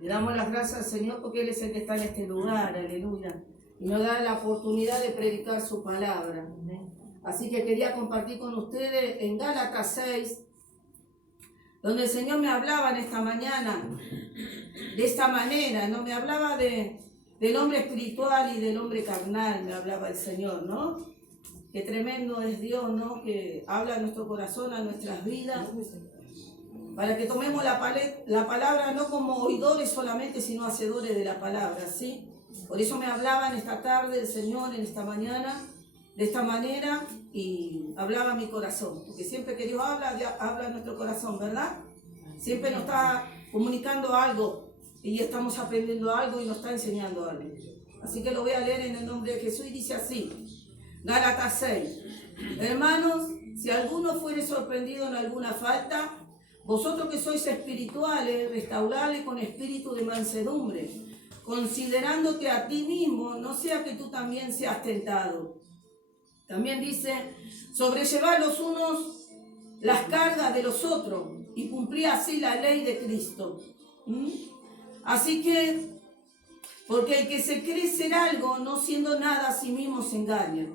Le damos las gracias al Señor porque Él es el que está en este lugar, aleluya. Y nos da la oportunidad de predicar su palabra. Así que quería compartir con ustedes en Gálatas 6, donde el Señor me hablaba en esta mañana, de esta manera, ¿no? Me hablaba del hombre espiritual y del hombre carnal, me hablaba el Señor, ¿no? Qué tremendo es Dios, ¿no? Que habla a nuestro corazón, a nuestras vidas, para que tomemos la palabra no como oidores solamente, sino hacedores de la palabra, ¿sí? Por eso me hablaba en esta tarde el Señor, en esta mañana, de esta manera, y hablaba a mi corazón, porque siempre que Dios habla a nuestro corazón, ¿verdad? Siempre nos está comunicando algo, y estamos aprendiendo algo y nos está enseñando algo. Así que lo voy a leer en el nombre de Jesús y dice así, Gálatas 6. Hermanos, si alguno fuere sorprendido en alguna falta, vosotros que sois espirituales, restauradle con espíritu de mansedumbre, considerándote a ti mismo, no sea que tú también seas tentado. También dice, sobrellevad los unos las cargas de los otros y cumplid así la ley de Cristo. Así que, porque el que se cree ser algo, no siendo nada a sí mismo se engaña.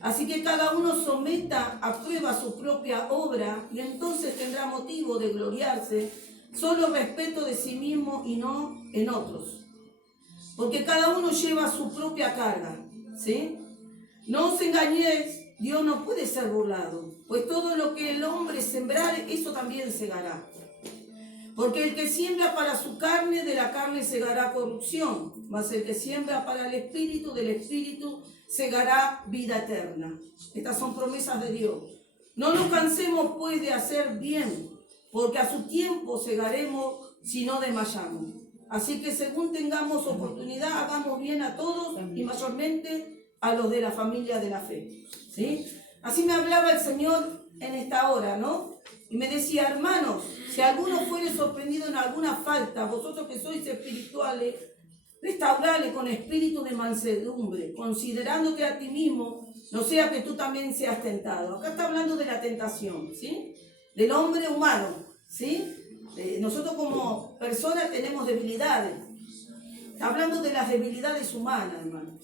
Así que cada uno someta a prueba su propia obra y entonces tendrá motivo de gloriarse solo respeto de sí mismo y no en otros. Porque cada uno lleva su propia carga, ¿sí? No os engañéis, Dios no puede ser burlado, pues todo lo que el hombre sembrare, eso también segará. Porque el que siembra para su carne, de la carne segará corrupción, mas el que siembra para el espíritu, del espíritu segará vida eterna. Estas son promesas de Dios. No nos cansemos pues de hacer bien, porque a su tiempo segaremos si no desmayamos. Así que según tengamos oportunidad, hagamos bien a todos y mayormente a los de la familia de la fe. ¿Sí? Así me hablaba el Señor en esta hora, ¿no? Y me decía, hermanos, si alguno fuere sorprendido en alguna falta, vosotros que sois espirituales, restauradle con espíritu de mansedumbre, considerándote a ti mismo, no sea que tú también seas tentado. Acá está hablando de la tentación, ¿sí? Del hombre humano, ¿sí? Nosotros como personas tenemos debilidades. Está hablando de las debilidades humanas, hermano.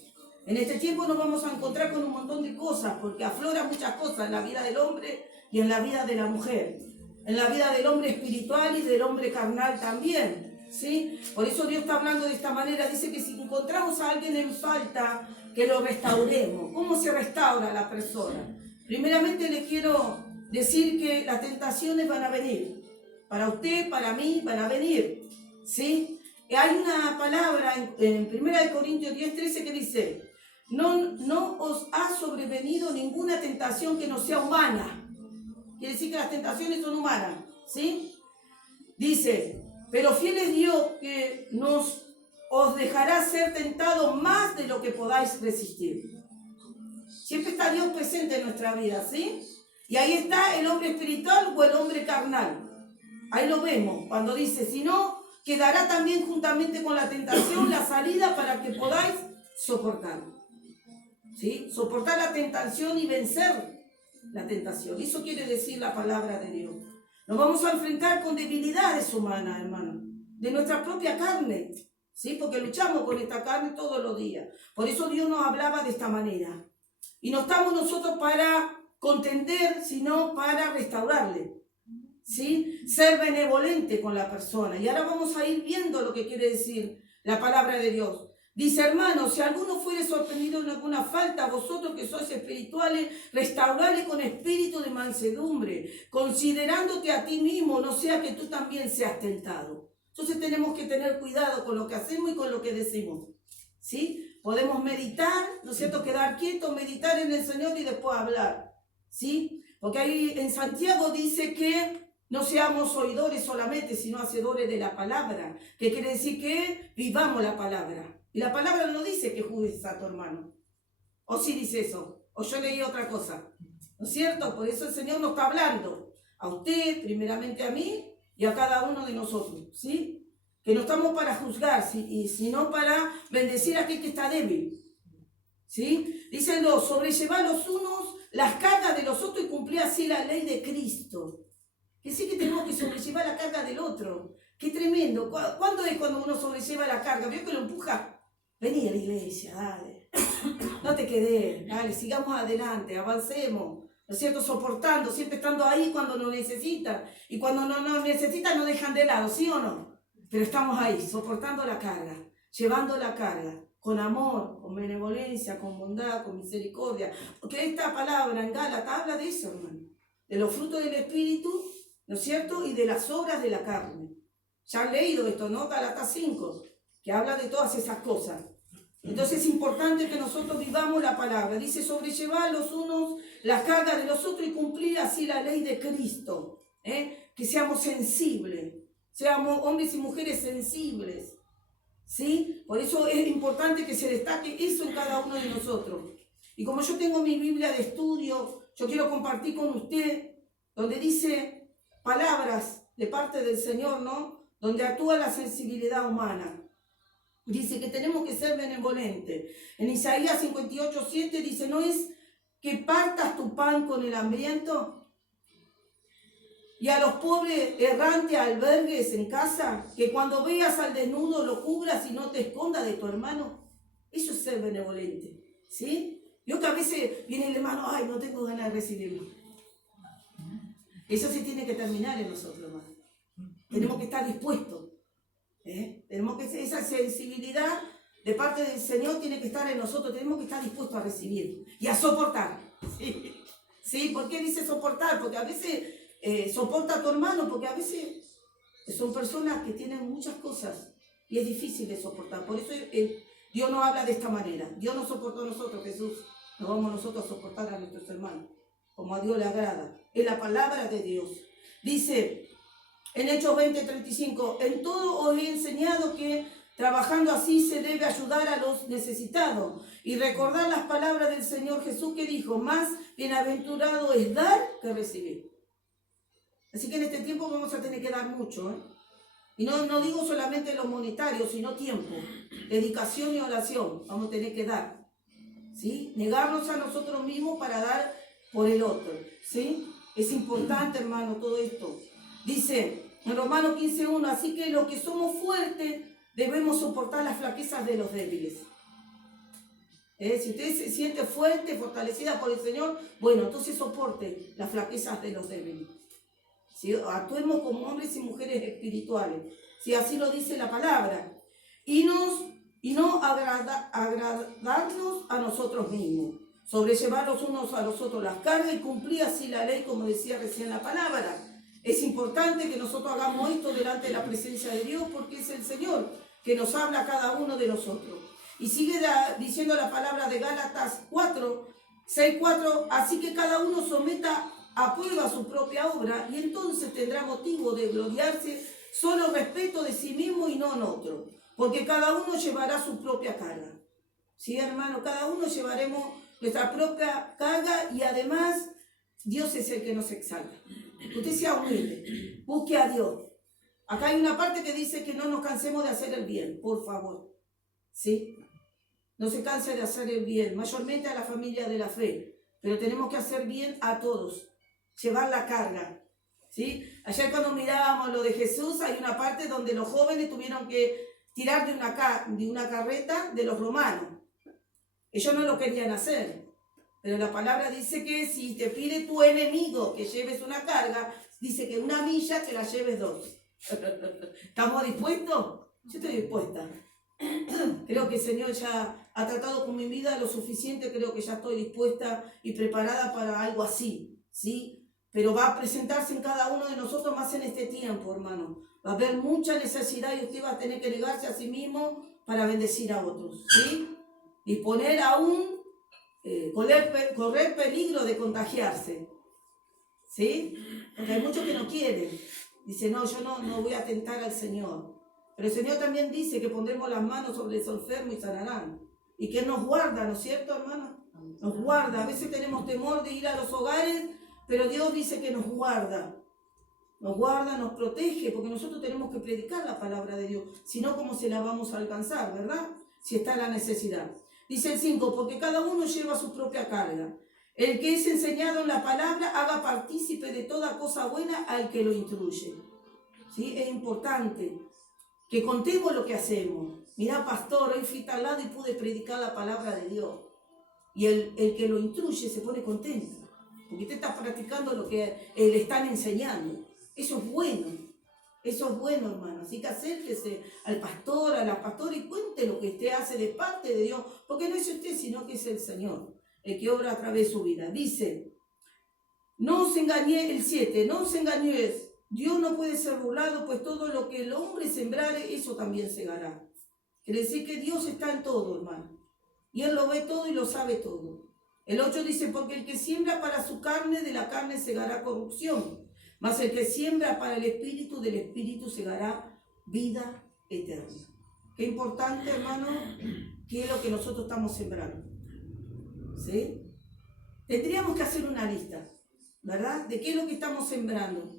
En este tiempo nos vamos a encontrar con un montón de cosas, porque aflora muchas cosas en la vida del hombre y en la vida de la mujer. En la vida del hombre espiritual y del hombre carnal también, ¿sí? Por eso Dios está hablando de esta manera. Dice que si encontramos a alguien en falta, que lo restauremos. ¿Cómo se restaura la persona? Primeramente le quiero decir que las tentaciones van a venir. Para usted, para mí, van a venir, ¿sí? Hay una palabra en 1 Corintios 10:13 que dice, no os ha sobrevenido ninguna tentación que no sea humana. Quiere decir que las tentaciones son humanas, ¿sí? Dice, pero fiel es Dios que os dejará ser tentados más de lo que podáis resistir. Siempre está Dios presente en nuestra vida, ¿sí? Y ahí está el hombre espiritual o el hombre carnal. Ahí lo vemos, cuando dice, si no, quedará también juntamente con la tentación la salida para que podáis soportar. ¿Sí? Soportar la tentación y vencer la tentación. Eso quiere decir la palabra de Dios. Nos vamos a enfrentar con debilidades humanas, hermano, de nuestra propia carne, ¿sí? Porque luchamos con esta carne todos los días. Por eso Dios nos hablaba de esta manera. Y no estamos nosotros para contender, sino para restaurarle, ¿sí? Ser benevolente con la persona. Y ahora vamos a ir viendo lo que quiere decir la palabra de Dios. Dice, hermanos, si alguno fuere sorprendido en alguna falta, vosotros que sois espirituales, restauradle con espíritu de mansedumbre, considerándote a ti mismo, no sea que tú también seas tentado. Entonces tenemos que tener cuidado con lo que hacemos y con lo que decimos, ¿sí? Podemos meditar, ¿no es cierto? Quedar quietos, meditar en el Señor y después hablar, ¿sí? Porque ahí en Santiago dice que no seamos oidores solamente, sino hacedores de la palabra, que quiere decir que vivamos la palabra. Y la palabra no dice que juzgues a tu hermano. O sí dice eso. O yo leí otra cosa. ¿No es cierto? Por eso el Señor nos está hablando. A usted, primeramente a mí, y a cada uno de nosotros. ¿Sí? Que no estamos para juzgar, sino para bendecir a aquel que está débil. ¿Sí? Dicen los, sobrellevar los unos las cargas de los otros y cumplir así la ley de Cristo. Que sí que tenemos que sobrellevar la carga del otro. Qué tremendo. ¿Cuándo es cuando uno sobrelleva la carga? ¿Vio que lo empuja? Vení a la iglesia, dale. No te quedes, dale, sigamos adelante, avancemos. ¿No es cierto? Soportando, siempre estando ahí cuando nos necesitan. Y cuando no nos necesitan nos dejan de lado, ¿sí o no? Pero estamos ahí, soportando la carga, llevando la carga, con amor, con benevolencia, con bondad, con misericordia. Porque esta palabra en Gálatas habla de eso, hermano. De los frutos del Espíritu, ¿no es cierto? Y de las obras de la carne. Ya han leído esto, ¿no? Gálatas 5, que habla de todas esas cosas. Entonces es importante que nosotros vivamos la palabra. Dice, sobrellevar los unos las cargas de los otros y cumplir así la ley de Cristo. Que seamos sensibles, seamos hombres y mujeres sensibles. ¿Sí? Por eso es importante que se destaque eso en cada uno de nosotros. Y como yo tengo mi Biblia de estudio, yo quiero compartir con usted, donde dice palabras de parte del Señor, ¿no? Donde actúa la sensibilidad humana. Dice que tenemos que ser benevolentes. En Isaías 58:7 dice, ¿no es que partas tu pan con el hambriento y a los pobres errantes albergues en casa, que cuando veas al desnudo lo cubras y no te escondas de tu hermano? Eso es ser benevolente, ¿sí? Yo que a veces viene el hermano, ay, no tengo ganas de recibirlo. Eso se tiene que terminar en nosotros, hermano. Tenemos que estar dispuestos. Tenemos que, esa sensibilidad de parte del Señor tiene que estar en nosotros. Tenemos que estar dispuestos a recibir y a soportar. ¿Sí? ¿Sí? ¿Por qué dice soportar? Porque a veces soporta a tu hermano, porque a veces son personas que tienen muchas cosas y es difícil de soportar. Por eso Dios no habla de esta manera. Dios nos soportó a nosotros, Jesús. Nos vamos nosotros a soportar a nuestros hermanos, como a Dios le agrada. Es la palabra de Dios. Dice en Hechos 20:35, en todo os he enseñado que trabajando así se debe ayudar a los necesitados y recordar las palabras del Señor Jesús que dijo, más bienaventurado es dar que recibir. Así que en este tiempo vamos a tener que dar mucho, Y no digo solamente lo monetario, sino tiempo, dedicación y oración. Vamos a tener que dar, ¿sí? Negarnos a nosotros mismos para dar por el otro, ¿sí? Es importante, hermano, todo esto. Dice en Romanos 15:1, así que los que somos fuertes debemos soportar las flaquezas de los débiles. Si usted se siente fuerte, fortalecida por el Señor, bueno, entonces soporte las flaquezas de los débiles. ¿Sí? Actuemos como hombres y mujeres espirituales. ¿Sí? Así lo dice la palabra. Y no agradarnos a nosotros mismos. Sobrellevar los unos a los otros las cargas y cumplir así la ley, como decía recién la palabra. Es importante que nosotros hagamos esto delante de la presencia de Dios, porque es el Señor que nos habla a cada uno de nosotros. Y sigue diciendo la palabra de Gálatas 6:4, así que cada uno someta a prueba su propia obra y entonces tendrá motivo de gloriarse solo respeto de sí mismo y no en otro, porque cada uno llevará su propia carga. Sí, hermano, cada uno llevaremos nuestra propia carga y además Dios es el que nos exalta. Usted sea humilde, busque a Dios. Acá hay una parte que dice que no nos cansemos de hacer el bien, por favor. ¿Sí? No se canse de hacer el bien, mayormente a la familia de la fe, pero tenemos que hacer bien a todos, llevar la carga. ¿Sí? Ayer cuando mirábamos lo de Jesús, hay una parte donde los jóvenes tuvieron que tirar de una carreta de los romanos. Ellos no lo querían hacer. Pero la palabra dice que si te pide tu enemigo que lleves una carga, dice que una milla que la lleves 2. ¿Estamos dispuestos? Yo estoy dispuesta. Creo que el Señor ya ha tratado con mi vida lo suficiente, creo que ya estoy dispuesta y preparada para algo así, ¿sí? Pero va a presentarse en cada uno de nosotros más en este tiempo, hermano. Va a haber mucha necesidad y usted va a tener que negarse a sí mismo para bendecir a otros, ¿sí? Y poner aún correr peligro de contagiarse, ¿sí? Porque hay muchos que no quieren. Dicen, no, yo no voy a tentar al Señor. Pero el Señor también dice que pondremos las manos sobre los enfermos y sanarán. Y que Él nos guarda, ¿no es cierto, hermana? Nos guarda. A veces tenemos temor de ir a los hogares, pero Dios dice que nos guarda. Nos guarda, nos protege, porque nosotros tenemos que predicar la palabra de Dios. Si no, ¿cómo se la vamos a alcanzar, verdad? Si está la necesidad. Dice el 5, porque cada uno lleva su propia carga. El que es enseñado en la palabra haga partícipe de toda cosa buena al que lo instruye. ¿sí? Es importante que contemos lo que hacemos. Mirá, pastor, hoy fui al lado y pude predicar la palabra de Dios. Y el que lo instruye se pone contento, porque usted está practicando lo que le están enseñando. Eso es bueno, hermano. Así que acérquese al pastor, a la pastora y cuente lo que usted hace de parte de Dios, porque no es usted, sino que es el Señor, el que obra a través de su vida. Dice, no os engañéis, el 7, no os engañéis, Dios no puede ser burlado, pues todo lo que el hombre sembrare, eso también segará. Quiere decir que Dios está en todo, hermano. Y Él lo ve todo y lo sabe todo. El 8 dice, porque el que siembra para su carne, de la carne segará corrupción. Mas el que siembra para el espíritu, del espíritu segará vida eterna. Qué importante, hermano, qué es lo que nosotros estamos sembrando. ¿Sí? Tendríamos que hacer una lista, ¿verdad? De qué es lo que estamos sembrando.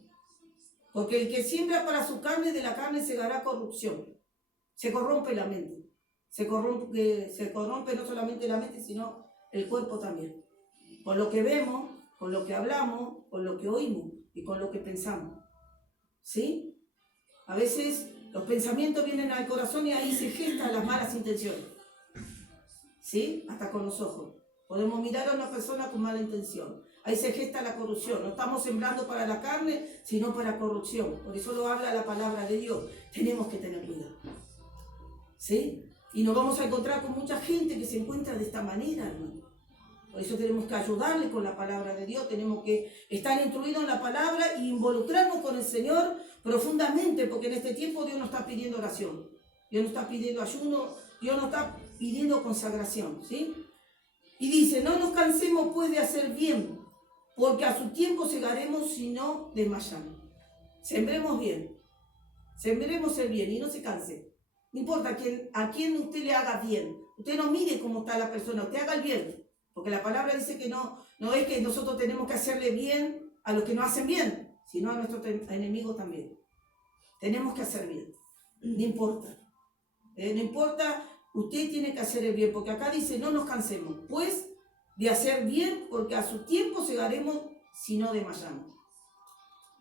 Porque el que siembra para su carne, de la carne segará corrupción. Se corrompe la mente. Se corrompe no solamente la mente, sino el cuerpo también. Con lo que vemos, con lo que hablamos, con lo que oímos y con lo que pensamos. ¿Sí? A veces los pensamientos vienen al corazón y ahí se gestan las malas intenciones. ¿Sí? Hasta con los ojos. Podemos mirar a una persona con mala intención. Ahí se gesta la corrupción. No estamos sembrando para la carne, sino para corrupción. Por eso lo habla la palabra de Dios. Tenemos que tener cuidado. ¿Sí? Y nos vamos a encontrar con mucha gente que se encuentra de esta manera, hermano. Por eso tenemos que ayudarle con la palabra de Dios, tenemos que estar instruidos en la palabra e involucrarnos con el Señor profundamente, porque en este tiempo Dios nos está pidiendo oración, Dios nos está pidiendo ayuno, Dios nos está pidiendo consagración, ¿sí? Y dice, no nos cansemos pues de hacer bien, porque a su tiempo segaremos si no desmayamos. Sembremos bien, sembremos el bien y no se canse. No importa a quién usted le haga bien. Usted no mire cómo está la persona, usted haga el bien. Porque la palabra dice que no es que nosotros tenemos que hacerle bien a los que no hacen bien, sino a nuestros enemigos también. Tenemos que hacer bien. No importa. No importa, usted tiene que hacer el bien. Porque acá dice, no nos cansemos, pues, de hacer bien, porque a su tiempo segaremos si no desmayamos.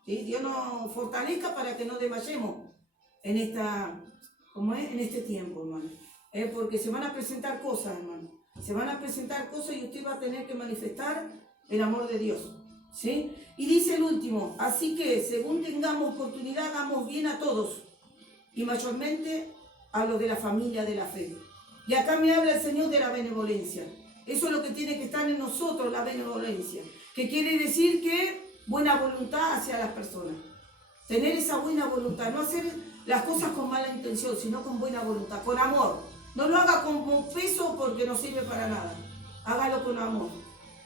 ¿Sí? Dios nos fortalezca para que no desmayemos en este tiempo, hermano. Porque se van a presentar cosas, hermano. Se van a presentar cosas y usted va a tener que manifestar el amor de Dios. ¿Sí? Y dice el último, así que según tengamos oportunidad, hagamos bien a todos. Y mayormente a los de la familia de la fe. Y acá me habla el Señor de la benevolencia. Eso es lo que tiene que estar en nosotros, la benevolencia. Que quiere decir que buena voluntad hacia las personas. Tener esa buena voluntad, no hacer las cosas con mala intención, sino con buena voluntad, con amor. No lo haga con peso porque no sirve para nada. Hágalo con amor.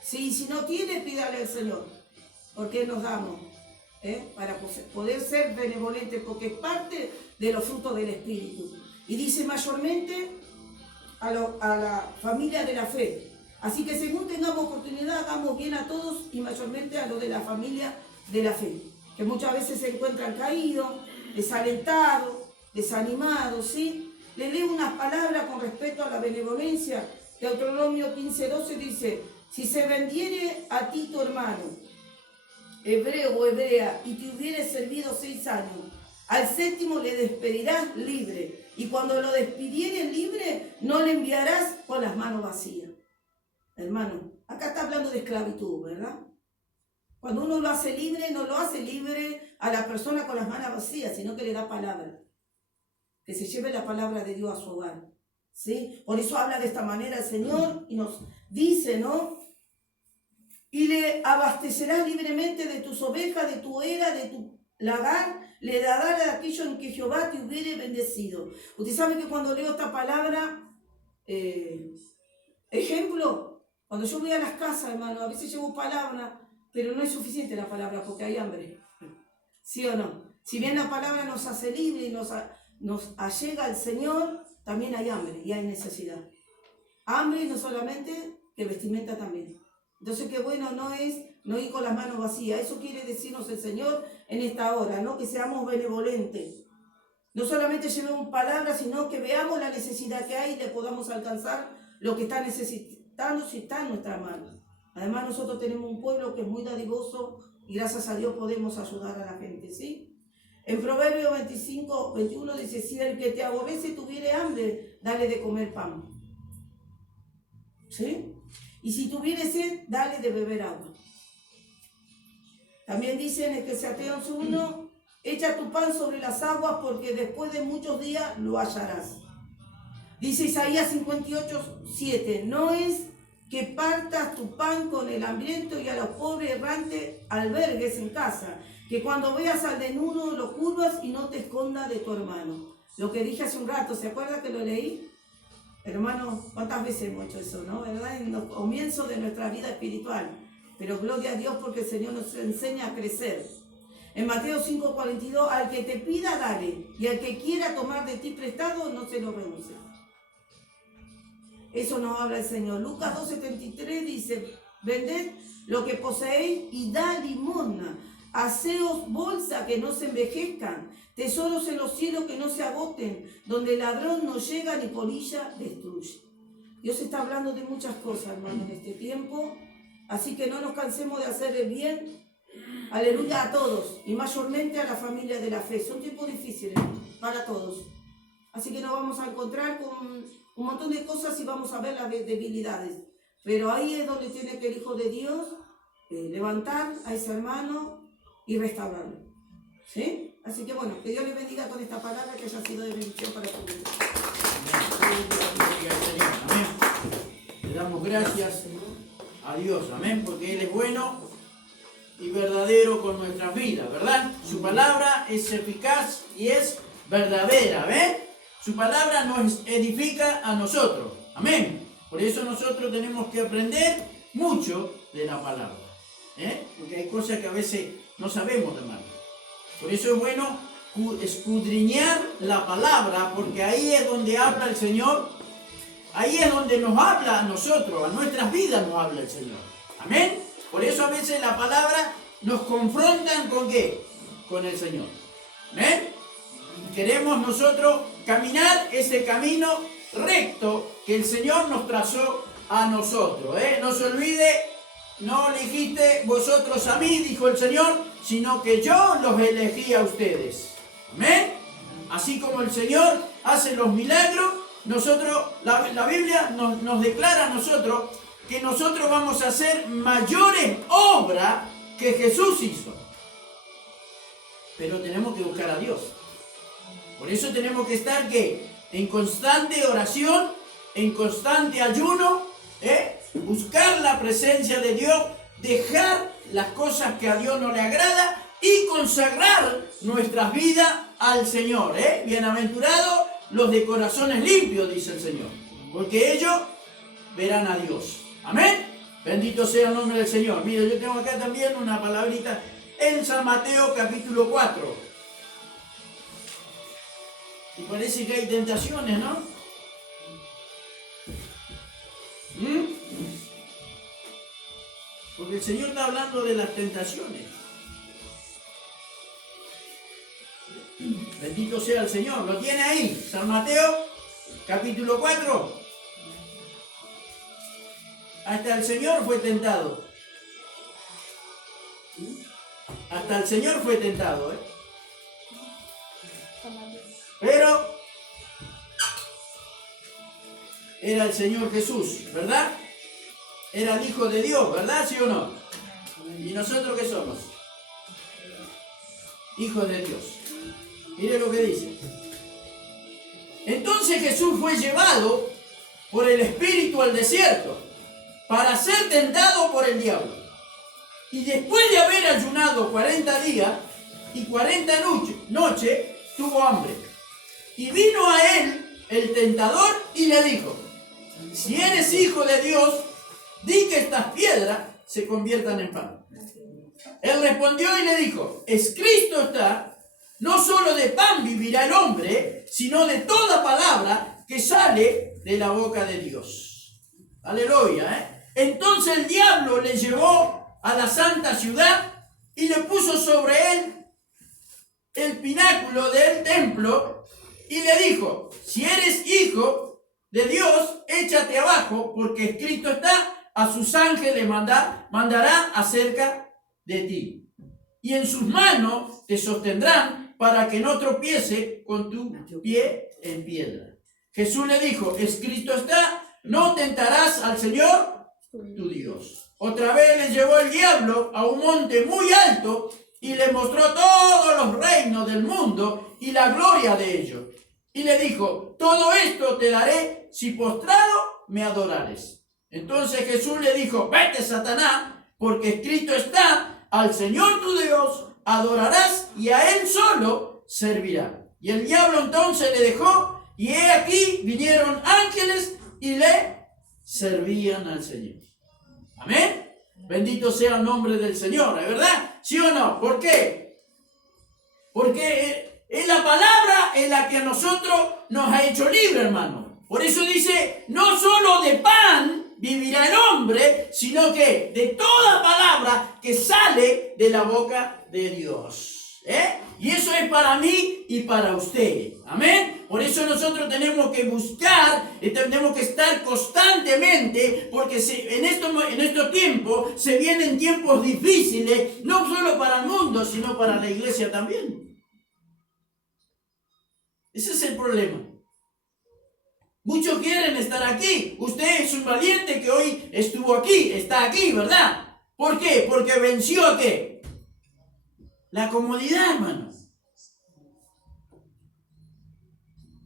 Si no tiene, pídale al Señor. Porque nos damos para poder ser benevolentes, porque es parte de los frutos del Espíritu. Y dice mayormente a la familia de la fe. Así que según tengamos oportunidad, hagamos bien a todos y mayormente a los de la familia de la fe. Que muchas veces se encuentran caídos, desalentados, desanimados, ¿sí? Le leo unas palabras con respecto a la benevolencia. Deuteronomio 15:12 dice, si se vendiere a ti tu hermano, hebreo o hebrea, y te hubiere servido 6 años, al 7º le despedirás libre, y cuando lo despidieres libre, no le enviarás con las manos vacías. Hermano, acá está hablando de esclavitud, ¿verdad? Cuando uno lo hace libre, no lo hace libre a la persona con las manos vacías, sino que le da palabra. Que se lleve la palabra de Dios a su hogar. ¿Sí? Por eso habla de esta manera el Señor y nos dice, ¿no? Y le abastecerás libremente de tus ovejas, de tu era, de tu lagar, le dará de aquello en que Jehová te hubiere bendecido. Usted sabe que cuando leo esta palabra, ejemplo, cuando yo voy a las casas, hermano, a veces llevo palabra, pero no es suficiente la palabra porque hay hambre. ¿Sí o no? Si bien la palabra nos hace libre y nos allega al Señor, también hay hambre y hay necesidad. Hambre no solamente, que vestimenta también. Entonces, qué bueno no es no ir con las manos vacías. Eso quiere decirnos el Señor en esta hora, ¿no? Que seamos benevolentes. No solamente llevemos palabras, sino que veamos la necesidad que hay y le podamos alcanzar lo que está necesitando si está en nuestra mano. Además, nosotros tenemos un pueblo que es muy dadivoso y gracias a Dios podemos ayudar a la gente, ¿sí? En Proverbios 25, 21 dice, si el que te aborrece tuviere hambre, dale de comer pan. ¿Sí? Y si tuviere sed, dale de beber agua. También dice en Eclesiastés 1, echa tu pan sobre las aguas porque después de muchos días lo hallarás. Dice Isaías 58, 7, no es que partas tu pan con el hambriento y a los pobres errantes albergues en casa, que cuando veas al desnudo lo curvas y no te escondas de tu hermano. Lo que dije hace un rato, ¿se acuerda que lo leí? Hermano, ¿cuántas veces hemos hecho eso, no? ¿Verdad? En los comienzos de nuestra vida espiritual. Pero gloria a Dios porque el Señor nos enseña a crecer. En Mateo 5:42, al que te pida, dale, y al que quiera tomar de ti prestado, no se lo rehúses. Eso nos habla el Señor. Lucas 2:73 dice, vended lo que poseéis y da limosna. Haceos bolsa que no se envejezcan, tesoros en los cielos que no se agoten, donde el ladrón no llega ni polilla destruye. Dios está hablando de muchas cosas, hermano, en este tiempo. Así que no nos cansemos de hacer el bien. Aleluya a todos y mayormente a la familia de la fe. Son tiempos difíciles para todos. Así que nos vamos a encontrar con un montón de cosas y vamos a ver las debilidades. Pero ahí es donde tiene que el Hijo de Dios levantar a ese hermano y restaurarlo. ¿Sí? Así que bueno, que Dios les bendiga con esta palabra que haya sido de bendición para su vida. Amén. Le damos gracias a Dios, amén, porque Él es bueno y verdadero con nuestras vidas, ¿verdad? Su palabra es eficaz y es verdadera, ¿ven? Su palabra nos edifica a nosotros, amén. Por eso nosotros tenemos que aprender mucho de la palabra, porque hay cosas que a veces no sabemos, hermano. Por eso es bueno escudriñar la palabra, porque ahí es donde habla el Señor, ahí es donde nos habla a nosotros, a nuestras vidas nos habla el Señor, amén. Por eso a veces la palabra nos confrontan ¿con qué? Con el Señor, amén. Queremos nosotros caminar ese camino recto que el Señor nos trazó a nosotros, No se olvide, no elegiste vosotros a mí, dijo el Señor, sino que yo los elegí a ustedes, amén. Así como el Señor hace los milagros, nosotros, la Biblia nos declara a nosotros que nosotros vamos a hacer mayores obras que Jesús hizo. Pero tenemos que buscar a Dios. Por eso tenemos que estar ¿qué? En constante oración, en constante ayuno, buscar la presencia de Dios, dejar las cosas que a Dios no le agrada y consagrar nuestras vidas al Señor. Bienaventurados los de corazones limpios, dice el Señor, porque ellos verán a Dios. Amén. Bendito sea el nombre del Señor. Mira, yo tengo acá también una palabrita en San Mateo capítulo 4. Y parece que hay tentaciones, ¿no? Porque el Señor está hablando de las tentaciones. Bendito sea el Señor. ¿Lo tiene ahí? San Mateo capítulo 4. Hasta el Señor fue tentado. Hasta el Señor fue tentado, Pero era el Señor Jesús, ¿verdad? Era el Hijo de Dios, ¿verdad? ¿Sí o no? ¿Y nosotros qué somos? Hijos de Dios. Mire lo que dice. Entonces Jesús fue llevado por el Espíritu al desierto para ser tentado por el diablo. Y después de haber ayunado 40 días y 40 noches, tuvo hambre. Y vino a él el tentador y le dijo, si eres hijo de Dios, di que estas piedras se conviertan en pan. Él respondió y le dijo, escrito está, no solo de pan vivirá el hombre, sino de toda palabra que sale de la boca de Dios. Aleluya, Entonces el diablo le llevó a la santa ciudad y le puso sobre él el pináculo del templo y le dijo, si eres hijo de Dios, échate abajo, porque escrito está, a sus ángeles mandará acerca de ti. Y en sus manos te sostendrán para que no tropiece con tu pie en piedra. Jesús le dijo, escrito está, no tentarás al Señor tu Dios. Otra vez le llevó el diablo a un monte muy alto y le mostró todos los reinos del mundo y la gloria de ellos. Y le dijo, todo esto te daré si postrado me adorares. Entonces Jesús le dijo, vete, Satanás, porque escrito está, al Señor tu Dios adorarás y a Él solo servirás. Y el diablo entonces le dejó, y he aquí vinieron ángeles y le servían al Señor. Amén. Bendito sea el nombre del Señor, ¿es verdad? ¿Sí o no? ¿Por qué? Porque es la palabra en la que a nosotros nos ha hecho libre, hermano. Por eso dice, no solo de pan vivirá el hombre, sino que de toda palabra que sale de la boca de Dios. Y eso es para mí y para usted. Amén. Por eso nosotros tenemos que buscar, tenemos que estar constantemente, porque en estos tiempos se vienen tiempos difíciles, no solo para el mundo, sino para la iglesia también. Ese es el problema. Muchos quieren estar aquí. Usted es un valiente que hoy estuvo aquí, está aquí, ¿verdad? ¿Por qué? Porque venció ¿a qué? La comodidad, hermanos.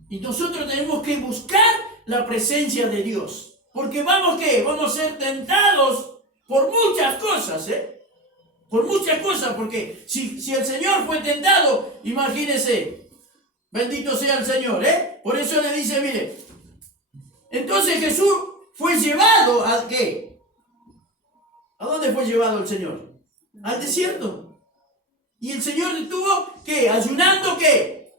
Y nosotros tenemos que buscar la presencia de Dios. Porque vamos a ser tentados por muchas cosas, Por muchas cosas, porque si el Señor fue tentado, imagínese, bendito sea el Señor, Por eso le dice, mire, entonces Jesús fue llevado ¿a qué? ¿A dónde fue llevado el Señor? Al desierto. Y el Señor estuvo, ¿qué? ¿Ayunando qué?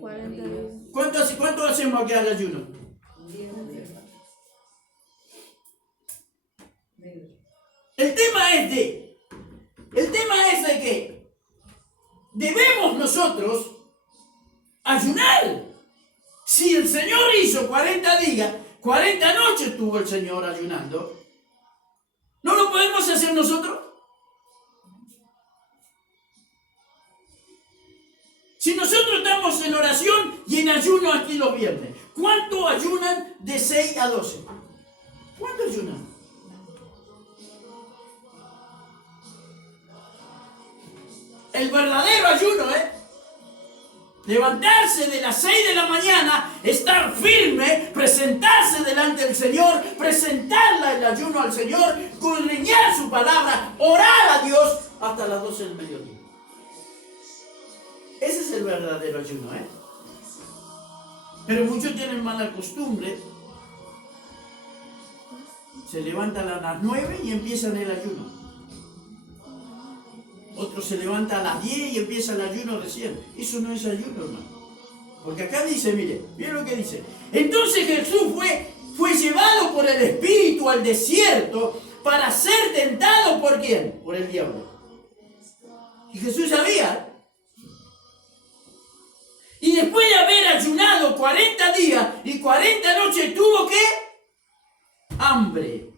40 días. ¿Cuánto hacemos aquí al ayuno? El tema es de que debemos nosotros ayunar. Si el Señor hizo 40 días, 40 noches estuvo el Señor ayunando, ¿no lo podemos hacer nosotros? Si nosotros estamos en oración y en ayuno aquí los viernes, ¿cuánto ayunan de 6 a 12? ¿Cuánto ayunan? El verdadero ayuno, levantarse de las 6 de la mañana, estar firme, presentarse delante del Señor, presentarle el ayuno al Señor, escudriñar su palabra, orar a Dios hasta las 12 del mediodía. Ese es el verdadero ayuno, Pero muchos tienen mala costumbre. Se levantan a las 9 y empiezan el ayuno. Otros se levantan a las 10 y empieza el ayuno recién. Eso no es ayuno, hermano. Porque acá dice, mire lo que dice. Entonces Jesús fue llevado por el Espíritu al desierto para ser tentado ¿por quién? Por el diablo. Y Jesús sabía. Y después de haber ayunado 40 días y 40 noches tuvo ¿qué? Hambre.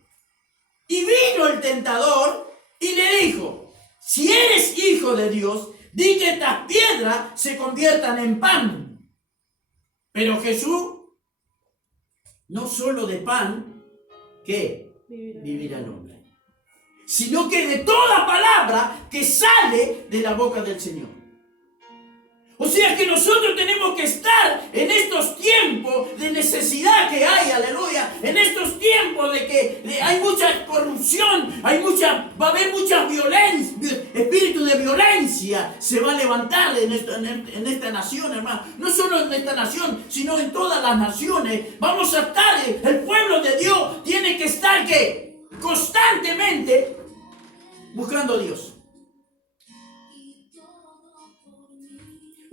Y vino el tentador y le dijo, si eres hijo de Dios, di que estas piedras se conviertan en pan. Pero Jesús, no solo de pan, ¿qué? Vivirá el hombre. Sino que de toda palabra que sale de la boca del Señor. O sea que nosotros tenemos que estar en estos tiempos de necesidad que hay, aleluya, en estos tiempos de que hay mucha corrupción, va a haber mucha violencia, espíritu de violencia se va a levantar en esta nación, hermano. No solo en esta nación, sino en todas las naciones. Vamos a estar, el pueblo de Dios tiene que estar ¿qué? Constantemente buscando a Dios.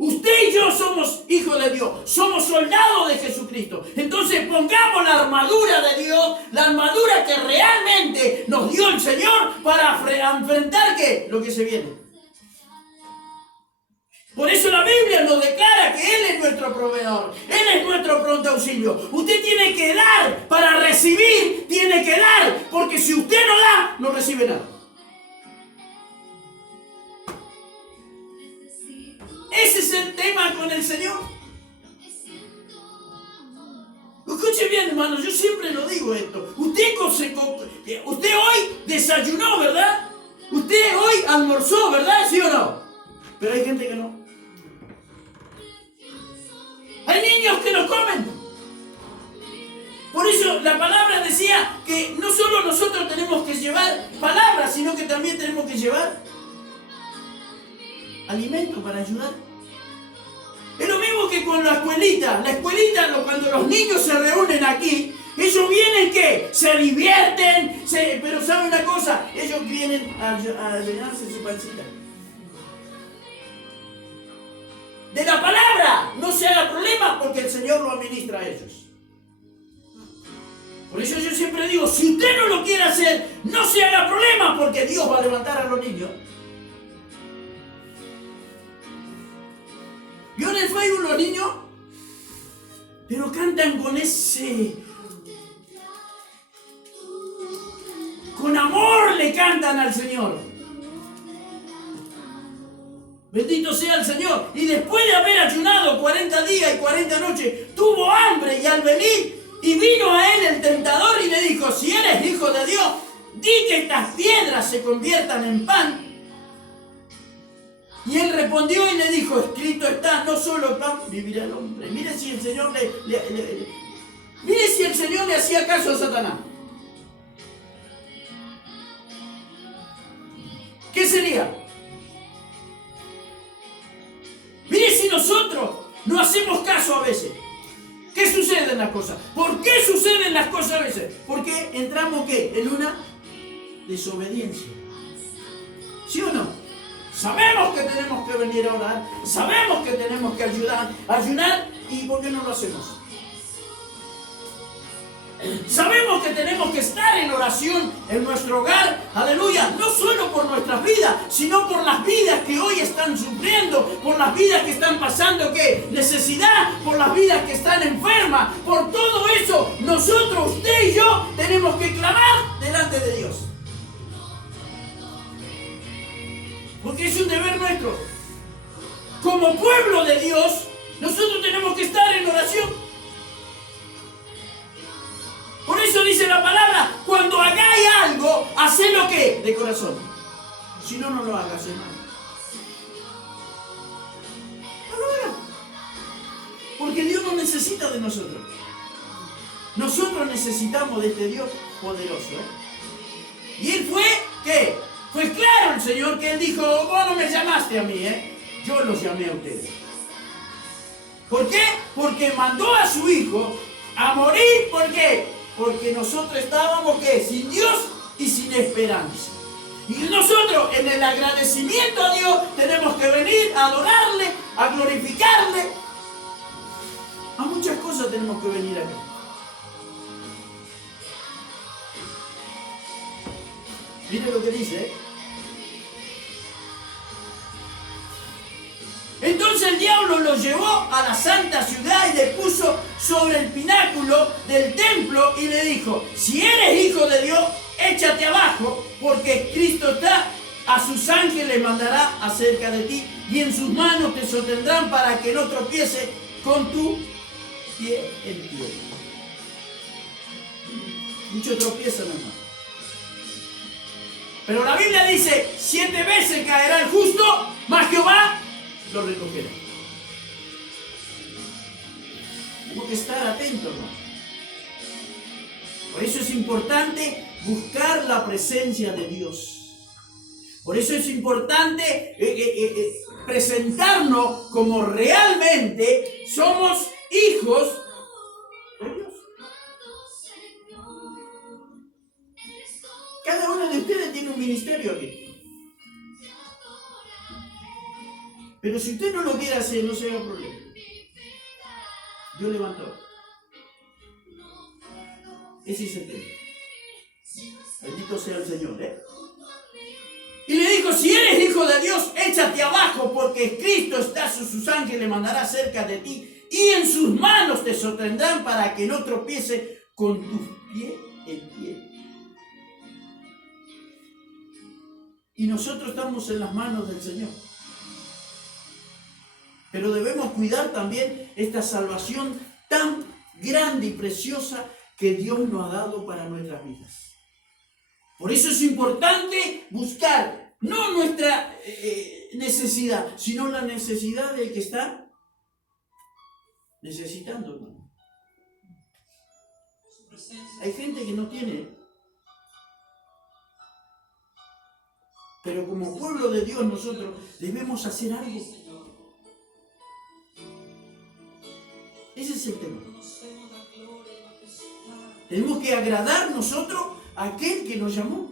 Usted y yo somos hijos de Dios, somos soldados de Jesucristo. Entonces pongamos la armadura de Dios, la armadura que realmente nos dio el Señor para enfrentar ¿qué? Lo que se viene. Por eso la Biblia nos declara que Él es nuestro proveedor, Él es nuestro pronto auxilio. Usted tiene que dar para recibir, tiene que dar, porque si usted no da, no recibe nada. Ese es el el Señor. Escuche bien, hermano, yo siempre lo digo esto. Usted hoy desayunó, ¿verdad? Usted hoy almorzó, ¿verdad? ¿Sí o no? Pero hay gente que no. Hay niños que no comen. Por eso la palabra decía que no solo nosotros tenemos que llevar palabras, sino que también tenemos que llevar alimento para ayudar. Es lo mismo que con la escuelita. La escuelita, cuando los niños se reúnen aquí, ellos vienen ¿qué? Se divierten, pero ¿saben una cosa? Ellos vienen a llenarse su pancita. De la palabra no se haga problema porque el Señor lo administra a ellos. Por eso yo siempre digo, si usted no lo quiere hacer, no se haga problema porque Dios va a levantar a los niños. ¿Vio en el Facebook los niños? Pero cantan con amor le cantan al Señor. Bendito sea el Señor. Y después de haber ayunado 40 días y 40 noches, tuvo hambre y al venir, y vino a él el tentador y le dijo, si eres hijo de Dios, di que estas piedras se conviertan en pan. Y él respondió y le dijo, escrito está, no solo pan vivirá el hombre. Mire si el Señor mire si el Señor le hacía caso a Satanás. ¿Qué sería? Mire si nosotros no hacemos caso a veces. ¿Qué sucede en las cosas? ¿Por qué suceden las cosas a veces? Porque entramos ¿qué? En una desobediencia. ¿Sí o no? Sabemos que tenemos que venir a orar, sabemos que tenemos que ayunar, ¿y por qué no lo hacemos? Sabemos que tenemos que estar en oración en nuestro hogar, aleluya, no solo por nuestras vidas, sino por las vidas que hoy están sufriendo, por las vidas que están pasando ¿qué? Necesidad, por las vidas que están enfermas, por todo eso, nosotros, usted y yo, tenemos que clamar delante de Dios. Porque es un deber nuestro. Como pueblo de Dios, nosotros tenemos que estar en oración. Por eso dice la palabra, cuando hagáis algo, hacedlo ¿qué? De corazón. Si no, no lo hagas, hermano. No lo hagas. Porque Dios no necesita de nosotros. Nosotros necesitamos de este Dios poderoso. Y Él fue, ¿qué? Fue claro el Señor que Él dijo, vos no me llamaste a mí, yo los llamé a ustedes. ¿Por qué? Porque mandó a su Hijo a morir, ¿por qué? Porque nosotros estábamos, ¿qué? Sin Dios y sin esperanza. Y nosotros, en el agradecimiento a Dios, tenemos que venir a adorarle, a glorificarle. A muchas cosas tenemos que venir acá. Mire lo que dice, Entonces el diablo lo llevó a la santa ciudad y le puso sobre el pináculo del templo y le dijo, si eres hijo de Dios, échate abajo, porque Cristo está, a sus ángeles mandará acerca de ti y en sus manos te sostendrán para que no tropiece con tu pie en pie. Muchos tropiezan, hermano. Pero la Biblia dice, 7 veces caerá el justo, mas Jehová lo recogerá. Tenemos que estar atentos, hermano. Por eso es importante buscar la presencia de Dios. Por eso es importante presentarnos como realmente somos hijos de Dios. Cada uno de ustedes tiene un ministerio aquí. Pero si usted no lo quiere hacer, no se haga problema. Dios levantó. Ese es el tema. Bendito sea el Señor, Y le dijo, si eres hijo de Dios, échate abajo, porque Cristo está, sus ángeles mandará cerca de ti, y en sus manos te sostendrán para que no tropiece con tus pies en pie. Y nosotros estamos en las manos del Señor. Pero debemos cuidar también esta salvación tan grande y preciosa que Dios nos ha dado para nuestras vidas. Por eso es importante buscar no nuestra necesidad, sino la necesidad del que está necesitando, hermano. Hay gente que no tiene, pero como pueblo de Dios nosotros debemos hacer algo. Ese es el tema. Tenemos que agradar nosotros a aquel que nos llamó.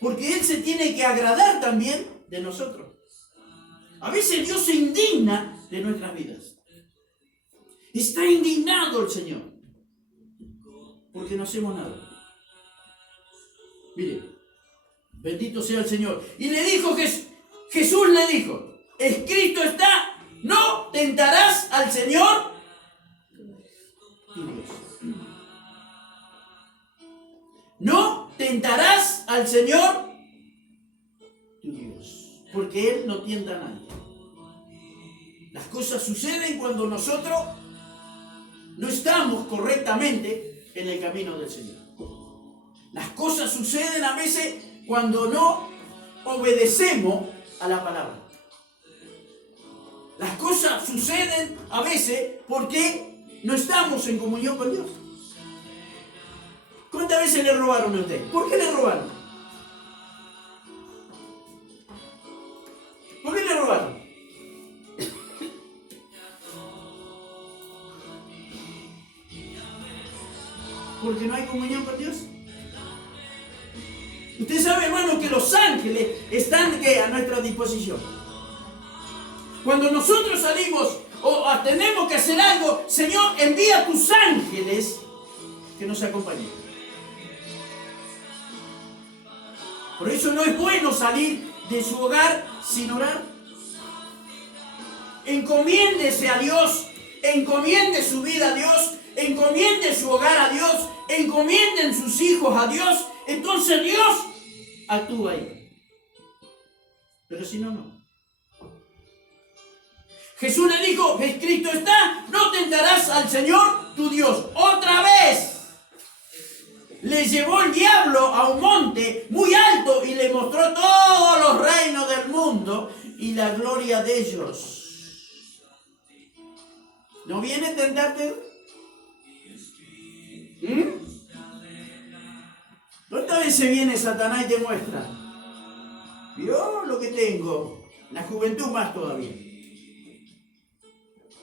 Porque Él se tiene que agradar también de nosotros. A veces Dios se indigna de nuestras vidas. Está indignado el Señor. Porque no hacemos nada. Mire, bendito sea el Señor. Y le dijo, Jesús le dijo, escrito está, no tentarás al Señor tu Dios. No tentarás al Señor tu Dios, porque Él no tienta a nadie. Las cosas suceden cuando nosotros no estamos correctamente en el camino del Señor. Las cosas suceden a veces cuando no obedecemos a la palabra. Las cosas suceden a veces porque no estamos en comunión con Dios. ¿Cuántas veces le robaron a usted? ¿Por qué le robaron? ¿Por qué le robaron? Porque no hay comunión con Dios. Usted sabe, hermano, que los ángeles están a nuestra disposición. Cuando nosotros salimos o tenemos que hacer algo, Señor, envía tus ángeles que nos acompañen. Por eso no es bueno salir de su hogar sin orar. Encomiéndese a Dios, encomiende su vida a Dios, encomiende su hogar a Dios, encomienden sus hijos a Dios. Entonces Dios actúa ahí. Pero si no, no. Jesús le dijo, escrito está, no tentarás al Señor tu Dios. Otra vez le llevó el diablo a un monte muy alto y le mostró todos los reinos del mundo y la gloria de ellos. ¿No viene a tentarte? ¿Cuántas veces viene Satanás y te muestra? ¿Vio lo que tengo? La juventud más todavía.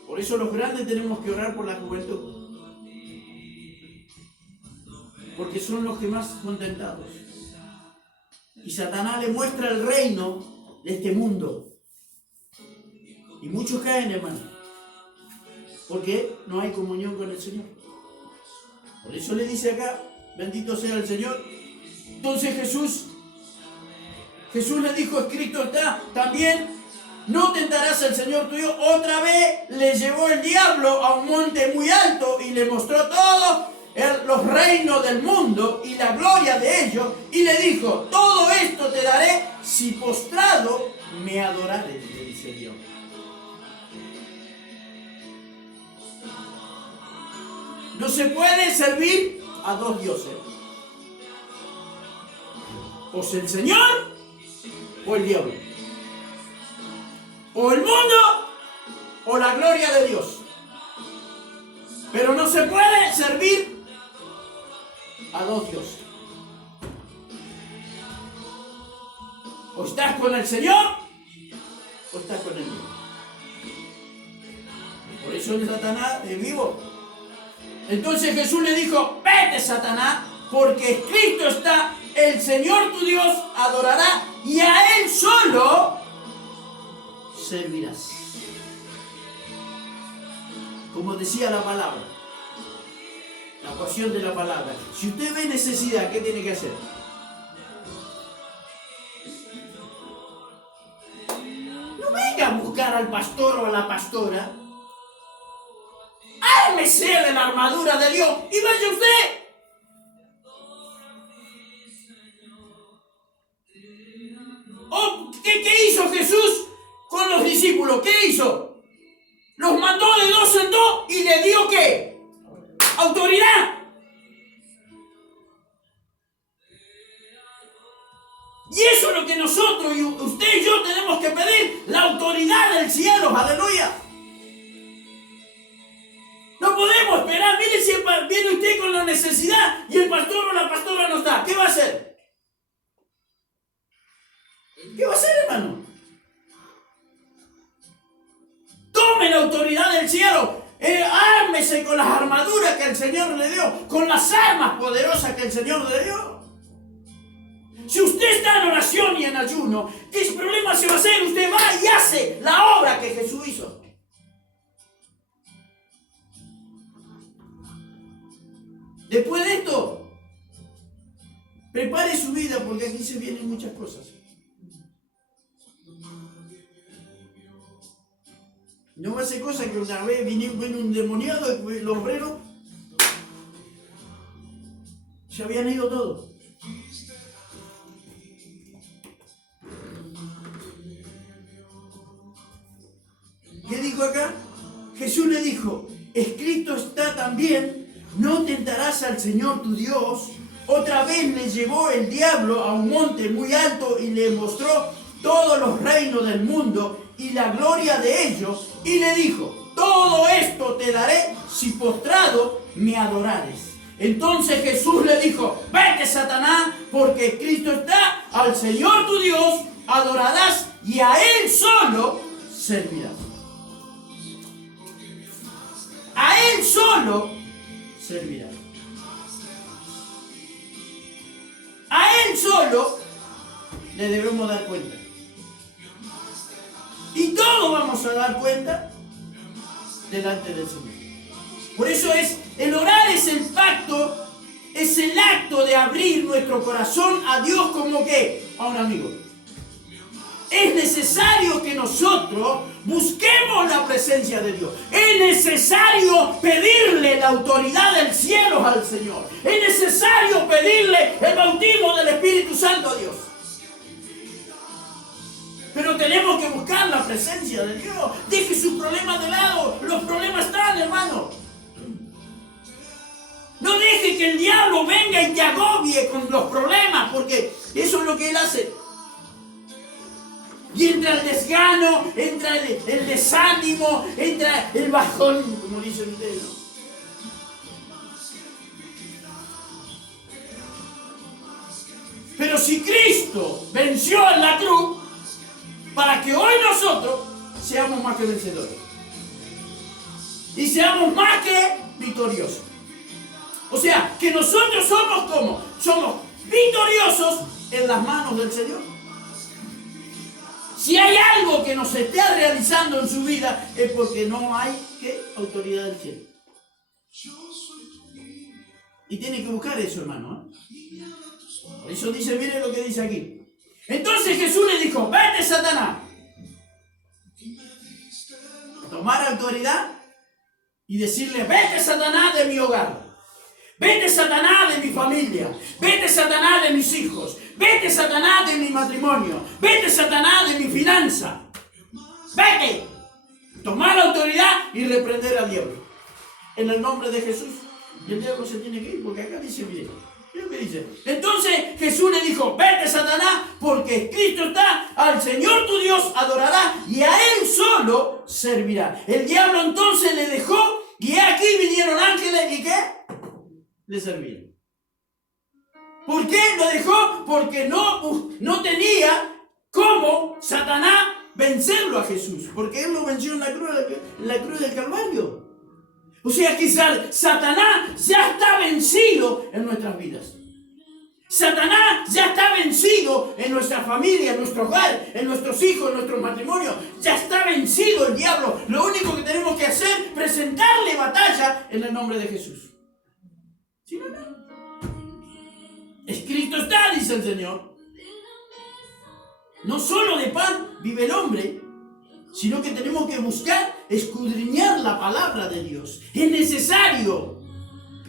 Por eso los grandes tenemos que orar por la juventud. Porque son los que más son tentados. Y Satanás le muestra el reino de este mundo. Y muchos caen, hermano. Porque no hay comunión con el Señor. Por eso le dice acá, bendito sea el Señor. Entonces Jesús le dijo, escrito está, también no tentarás al Señor tuyo. Otra vez le llevó el diablo a un monte muy alto y le mostró todo los reinos del mundo y la gloria de ellos, y le dijo, todo esto te daré si postrado me adorares, le dice Dios. No se puede servir a dos dioses. O el Señor o el diablo. O el mundo o la gloria de Dios. Pero no se puede servir a dos dioses. O estás con el Señor o estás con el diablo. Por eso el Satanás es vivo. Entonces Jesús le dijo, vete Satanás, porque escrito está, el Señor tu Dios adorará y a Él solo servirás. Como decía la palabra, la porción de la palabra. Si usted ve necesidad, ¿qué tiene que hacer? No venga a buscar al pastor o a la pastora. Ármese de la armadura de Dios y vaya usted. ¿Qué hizo Jesús con los discípulos? ¿Qué hizo? hizo? Los mandó de dos en dos y le dio ¿qué? Autoridad. Y eso es lo que nosotros, y usted y yo tenemos que pedir, la autoridad del cielo, aleluya. No podemos esperar, mire si viene usted con la necesidad y el pastor o la pastora no está, ¿qué va a hacer? ¿Qué va a hacer, hermano? Tome la autoridad del cielo, ármese con las armaduras que el Señor le dio, con las armas poderosas que el Señor le dio. Si usted está en oración y en ayuno, ¿qué problema se va a hacer? Usted va y hace la obra que Jesús hizo. Después de esto, prepare su vida porque aquí se vienen muchas cosas. No va a ser cosa que una vez vino un endemoniado y los obreros se habían ido todos. ¿Qué dijo acá? Jesús le dijo, escrito está también, no tentarás al Señor tu Dios. Otra vez le llevó el diablo a un monte muy alto y le mostró todos los reinos del mundo y la gloria de ellos, y le dijo, todo esto te daré si postrado me adorares. Entonces Jesús le dijo, vete, Satanás, porque escrito está, al Señor tu Dios adorarás y a Él solo servirás. A Él solo servirás. A Él solo le debemos dar cuenta. Y todos vamos a dar cuenta delante del Señor. Por eso el orar es el pacto, es el acto de abrir nuestro corazón a Dios como que a un amigo. Es necesario que nosotros busquemos la presencia de Dios. Es necesario pedirle la autoridad del cielo al Señor. Es necesario pedirle el bautismo del Espíritu Santo a Dios. Pero tenemos que buscar la presencia de Dios. Deje sus problemas de lado. Los problemas están, hermano. No deje que el diablo venga y te agobie con los problemas, porque eso es lo que él hace. Y entra el desgano, entra el desánimo, entra el bajón, como dicen ustedes, ¿no? Pero si Cristo venció en la cruz, para que hoy nosotros seamos más que vencedores. Y seamos más que victoriosos. O sea, que nosotros somos como, somos victoriosos en las manos del Señor. Si hay algo que nos esté realizando en su vida, es porque no hay autoridad del cielo. Y tiene que buscar eso, hermano. Por eso dice, mire lo que dice aquí. Entonces Jesús le dijo, vete, Satanás. Tomar autoridad y decirle, vete, Satanás, de mi hogar. Vete, Satanás, de mi familia. Vete, Satanás, de mis hijos. Vete, Satanás, de mi matrimonio. Vete, Satanás, de mi finanza. Vete. Tomar autoridad y reprender al diablo. En el nombre de Jesús. Y el diablo se tiene que ir, porque acá dice bien. ¿Qué me dice? Entonces Jesús le dijo, vete, Satanás, porque escrito está, al Señor tu Dios adorará y a Él solo servirá. El diablo entonces le dejó y aquí vinieron ángeles y ¿qué? Le servían. ¿Por qué lo dejó? Porque no tenía cómo Satanás vencerlo a Jesús, porque Él lo venció en la cruz del Calvario. O sea que Satanás ya está vencido en nuestras vidas. Satanás ya está vencido en nuestra familia, en nuestro hogar, en nuestros hijos, en nuestro matrimonio. Ya está vencido el diablo. Lo único que tenemos que hacer es presentarle batalla en el nombre de Jesús. ¿Sí, no? Escrito está, dice el Señor. No solo de pan vive el hombre, sino que tenemos que buscar escudriñar la palabra de Dios. Es necesario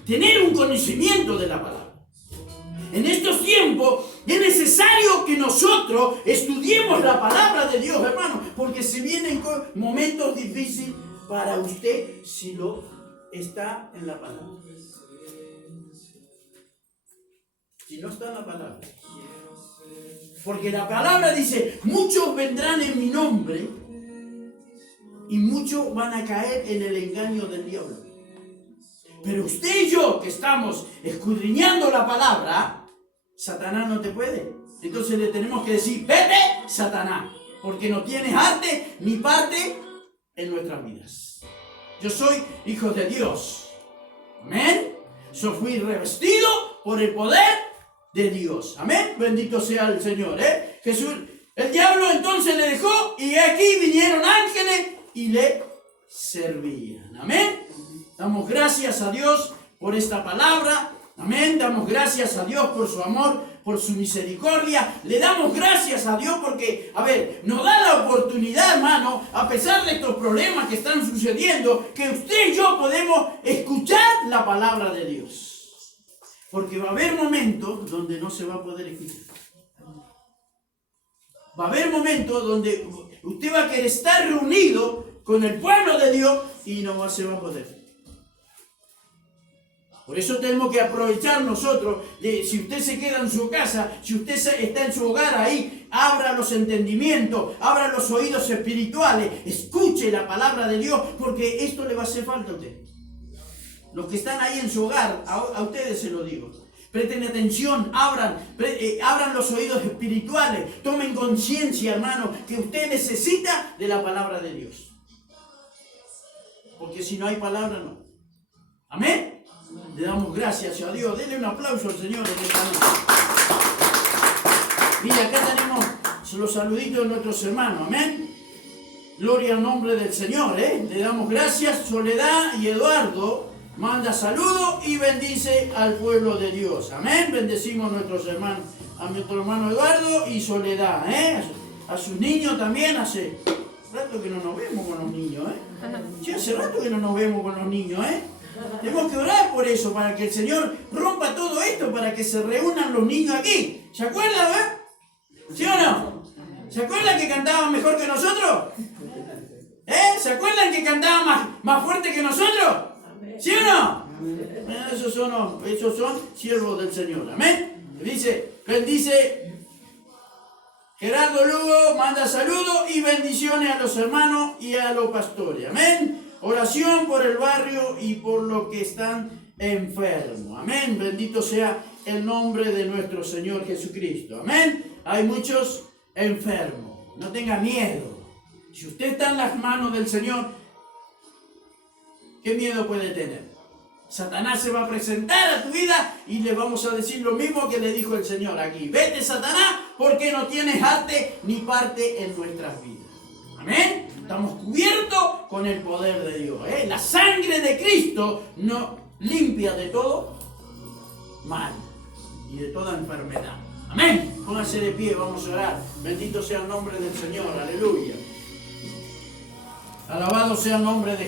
tener un conocimiento de la palabra. En estos tiempos es necesario que nosotros estudiemos la palabra de Dios, hermano, porque se vienen momentos difíciles para usted si lo está en la palabra. Si no está en la palabra. Porque la palabra dice, muchos vendrán en mi nombre y muchos van a caer en el engaño del diablo. Pero usted y yo que estamos escudriñando la palabra, Satanás no te puede. Entonces le tenemos que decir, vete, Satanás, porque no tienes arte ni parte en nuestras vidas. Yo soy hijo de Dios. Amén. Yo fui revestido por el poder de Dios. Amén. Bendito sea el Señor. Jesús, el diablo entonces le dejó y aquí vinieron ángeles y le servían. Amén. Damos gracias a Dios por esta palabra. Amén. Damos gracias a Dios por su amor, por su misericordia. Le damos gracias a Dios porque, nos da la oportunidad, hermano, a pesar de estos problemas que están sucediendo, que usted y yo podemos escuchar la palabra de Dios. Porque va a haber momentos donde no se va a poder escuchar. Va a haber momentos donde usted va a querer estar reunido con el pueblo de Dios y no se va a poder. Por eso tenemos que aprovechar nosotros, si usted se queda en su casa, si usted está en su hogar ahí, abra los entendimientos, abra los oídos espirituales, escuche la palabra de Dios, porque esto le va a hacer falta a usted. Los que están ahí en su hogar, a ustedes se lo digo. Presten atención, abran los oídos espirituales, tomen conciencia, hermano, que usted necesita de la palabra de Dios. Porque si no hay palabra, no. Amén. Le damos gracias a Dios. Denle un aplauso al Señor en esta noche. Mira, acá tenemos los saluditos de nuestros hermanos. Amén. Gloria al nombre del Señor. Le damos gracias. Soledad y Eduardo manda saludos y bendice al pueblo de Dios. Amén. Bendecimos a nuestros hermanos, a nuestro hermano Eduardo y Soledad. A sus niños también. Hace rato que no nos vemos con los niños. Sí, hace rato que no nos vemos con los niños. Tenemos que orar por eso, para que el Señor rompa todo esto, para que se reúnan los niños aquí. ¿Se acuerdan, ¿Sí o no? ¿Se acuerdan que cantaban mejor que nosotros? ¿Se acuerdan que cantaban más fuerte que nosotros? ¿Sí o no? Esos son siervos del Señor. Amén. Bendice Gerardo Lugo, manda saludos y bendiciones a los hermanos y a los pastores. Amén. Oración por el barrio y por los que están enfermos. Amén. Bendito sea el nombre de nuestro Señor Jesucristo. Amén. Hay muchos enfermos. No tenga miedo. Si usted está en las manos del Señor, ¿qué miedo puede tener? Satanás se va a presentar a tu vida y le vamos a decir lo mismo que le dijo el Señor aquí. Vete, Satanás, porque no tienes arte ni parte en nuestras vidas. Amén. Estamos cubiertos con el poder de Dios. La sangre de Cristo nos limpia de todo mal y de toda enfermedad. Amén. Pónganse de pie, vamos a orar. Bendito sea el nombre del Señor. Aleluya. Alabado sea el nombre de